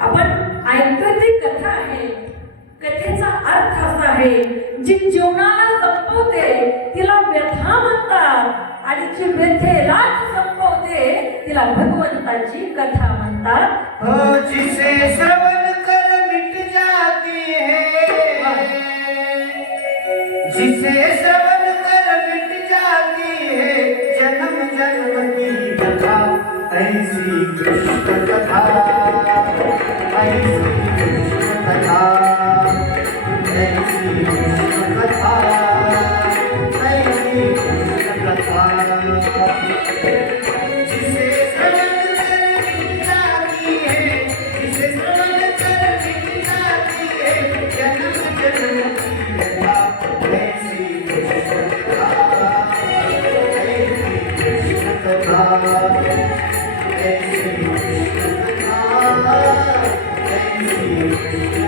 आपण ऐकतो ती कथा आहे. कथेचा अर्थ असा आहे, जी जीवनाला संपवते तिला व्यथा म्हणतात आणि जी व्यथेलाच संपवते तिला भगवंताची कथा म्हणतात. हो जिसे श्रवण कर मिट जाती है, जिसे श्रवण कर मिट जाती है जन्म जन्म की कथा. ऐसी कृष्ण कथा, ऐसी कृष्ण कथा, ऐसी कृष्ण कथा, ऐसी कृष्ण कथा. जिसे श्रवण कर मिट जाती है, जिसे श्रवण कर मिट जाती है जन्म जन्म की कथा. ऐसी कृष्ण कथा, ऐसी कृष्ण कथा, ऐसी कृष्ण कथा, ऐसी कृष्ण